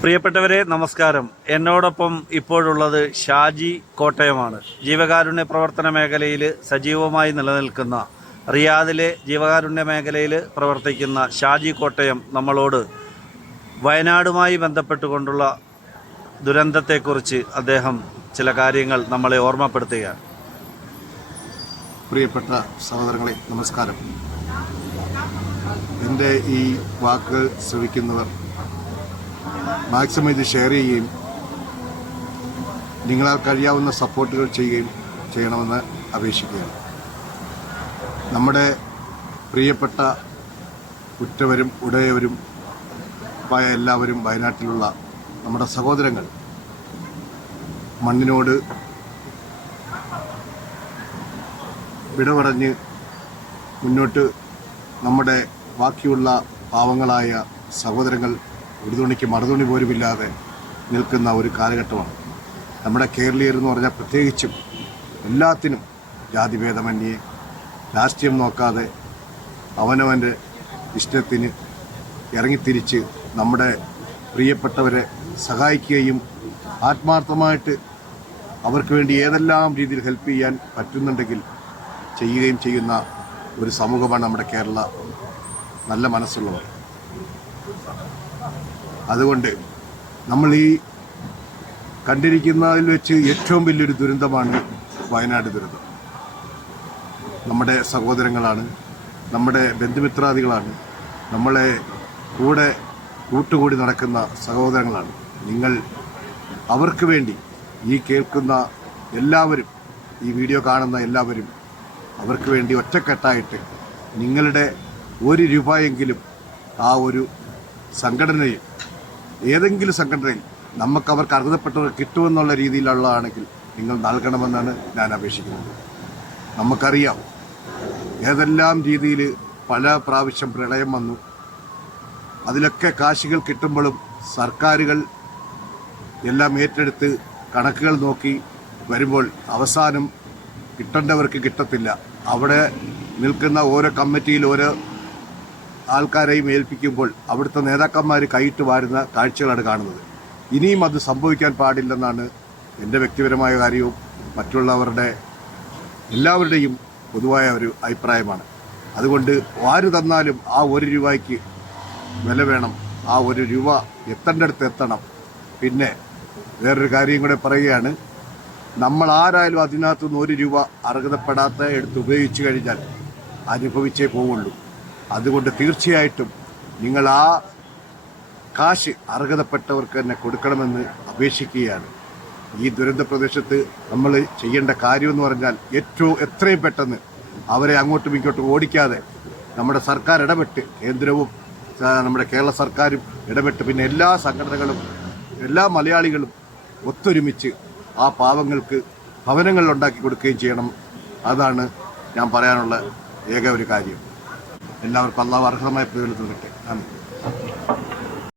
പ്രിയപ്പെട്ടവരെ നമസ്കാരം. എന്നോടൊപ്പം ഇപ്പോഴുള്ളത് ഷാജി കോട്ടയമാണ്. ജീവകാരുണ്യ പ്രവർത്തന മേഖലയിൽ സജീവമായി നിലനിൽക്കുന്ന റിയാദിലെ ജീവകാരുണ്യ മേഖലയിൽ പ്രവർത്തിക്കുന്ന ഷാജി കോട്ടയം നമ്മളോട് വയനാടുമായി ബന്ധപ്പെട്ടുകൊണ്ടുള്ള ദുരന്തത്തെക്കുറിച്ച് അദ്ദേഹം ചില കാര്യങ്ങൾ നമ്മളെ ഓർമ്മപ്പെടുത്തുകയാണ്. പ്രിയപ്പെട്ട സഹോദരങ്ങളെ നമസ്കാരം. എന്റെ ഈ വാക്കുകൾ ശ്രവിക്കുന്നവർ മാക്സിമം ഇത് ഷെയർ ചെയ്യുകയും നിങ്ങളാൽ കഴിയാവുന്ന സപ്പോർട്ടുകൾ ചെയ്യുകയും ചെയ്യണമെന്ന് അപേക്ഷിക്കുകയാണ്. നമ്മുടെ പ്രിയപ്പെട്ട ഉറ്റവരും ഉടയവരും ആയ എല്ലാവരും വയനാട്ടിലുള്ള നമ്മുടെ സഹോദരങ്ങൾ മണ്ണിനോട് വിടപറഞ്ഞ് മുന്നോട്ട് നമ്മുടെ ബാക്കിയുള്ള പാവങ്ങളായ സഹോദരങ്ങൾ ഉടുതുണിക്ക് മറുതുണി പോലുമില്ലാതെ നിൽക്കുന്ന ഒരു കാലഘട്ടമാണ്. നമ്മുടെ കേരളീയർ എന്ന് പറഞ്ഞാൽ പ്രത്യേകിച്ചും എല്ലാത്തിനും ജാതിഭേദമന്യേ രാഷ്ട്രീയം നോക്കാതെ അവനവന്റെ ഇഷ്ടത്തിന് ഇറങ്ങിത്തിരിച്ച് നമ്മുടെ പ്രിയപ്പെട്ടവരെ സഹായിക്കുകയും ആത്മാർത്ഥമായിട്ട് അവർക്ക് വേണ്ടി ഏതെല്ലാം രീതിയിൽ ഹെൽപ്പ് ചെയ്യാൻ പറ്റുന്നുണ്ടെങ്കിൽ ചെയ്യുകയും ചെയ്യുന്ന ഒരു സമൂഹമാണ് നമ്മുടെ കേരള. നല്ല മനസ്സുള്ളവർ. അതുകൊണ്ട് നമ്മൾ ഈ കണ്ടിരിക്കുന്നതിൽ വെച്ച് ഏറ്റവും വലിയൊരു ദുരന്തമാണ് വയനാട് ദുരന്തം. നമ്മുടെ സഹോദരങ്ങളാണ് നമ്മുടെ ബന്ധുമിത്രാദികളാണ് നമ്മളെ കൂടെ കൂട്ടുകൂടി നടക്കുന്ന സഹോദരങ്ങളാണ്. നിങ്ങൾ അവർക്ക് വേണ്ടി ഈ കേൾക്കുന്ന എല്ലാവരും ഈ വീഡിയോ കാണുന്ന എല്ലാവരും അവർക്ക് വേണ്ടി ഒറ്റക്കെട്ടായിട്ട് നിങ്ങളുടെ ഒരു രൂപയെങ്കിലും ആ ഒരു സംഘടനയിൽ ഏതെങ്കിലും സംഘടനയിൽ നമുക്ക് അവർക്ക് അർഹതപ്പെട്ടവർ കിട്ടുമെന്നുള്ള രീതിയിലുള്ളതാണെങ്കിൽ നിങ്ങൾ നൽകണമെന്നാണ് ഞാൻ അപേക്ഷിക്കുന്നത്. നമുക്കറിയാം ഏതെല്ലാം രീതിയിൽ പല പ്രാവശ്യം പ്രളയം വന്നു. അതിലൊക്കെ കാശികൾ കിട്ടുമ്പോഴും സർക്കാരുകൾ എല്ലാം ഏറ്റെടുത്ത് കണക്കുകൾ നോക്കി വരുമ്പോൾ അവസാനം കിട്ടേണ്ടവർക്ക് കിട്ടത്തില്ല. അവിടെ നിൽക്കുന്ന ഓരോ കമ്മിറ്റിയിൽ ഓരോ ആൾക്കാരെയും ഏൽപ്പിക്കുമ്പോൾ അവിടുത്തെ നേതാക്കന്മാർ കൈയിട്ട് വാരുന്ന കാഴ്ചകളാണ് കാണുന്നത്. ഇനിയും അത് സംഭവിക്കാൻ പാടില്ലെന്നാണ് എന്റെ വ്യക്തിപരമായ കാര്യവും മറ്റുള്ളവരുടെ എല്ലാവരുടെയും പൊതുവായ ഒരു അഭിപ്രായമാണ്. അതുകൊണ്ട് ആര് തന്നാലും ആ ഒരു രൂപയ്ക്ക് വില വേണം. ആ ഒരു രൂപ എത്തേണ്ടടുത്ത് എത്തണം. പിന്നെ വേറൊരു കാര്യം കൂടെ പറയുകയാണ്. നമ്മൾ ആരായാലും അതിനകത്തുനിന്ന് ഒരു രൂപ അർഹതപ്പെടാത്ത എടുത്ത് ഉപയോഗിച്ചു കഴിഞ്ഞാൽ അനുഭവിച്ചേ പോവുള്ളൂ. അതുകൊണ്ട് തീർച്ചയായിട്ടും നിങ്ങൾ ആ കാശ് അർഹതപ്പെട്ടവർക്ക് തന്നെ കൊടുക്കണമെന്ന് അപേക്ഷിക്കുകയാണ്. ഈ ദുരന്ത പ്രദേശത്ത് നമ്മൾ ചെയ്യേണ്ട കാര്യമെന്ന് പറഞ്ഞാൽ ഏറ്റവും എത്രയും പെട്ടെന്ന് അവരെ അങ്ങോട്ടും ഇങ്ങോട്ടും ഓടിക്കാതെ നമ്മുടെ സർക്കാർ ഇടപെട്ട് കേന്ദ്രവും നമ്മുടെ കേരള സർക്കാരും ഇടപെട്ട് പിന്നെ എല്ലാ സംഘടനകളും എല്ലാ മലയാളികളും ഒത്തൊരുമിച്ച് ആ പാവങ്ങൾക്ക് ഭവനങ്ങൾ ഉണ്ടാക്കി കൊടുക്കുകയും ചെയ്യണം. അതാണ് ഞാൻ പറയാനുള്ള ഏക ഒരു കാര്യം. എല്ലാവർക്കും അള്ളാഹ് അർഹമായ നൽകട്ടെ നന്ദി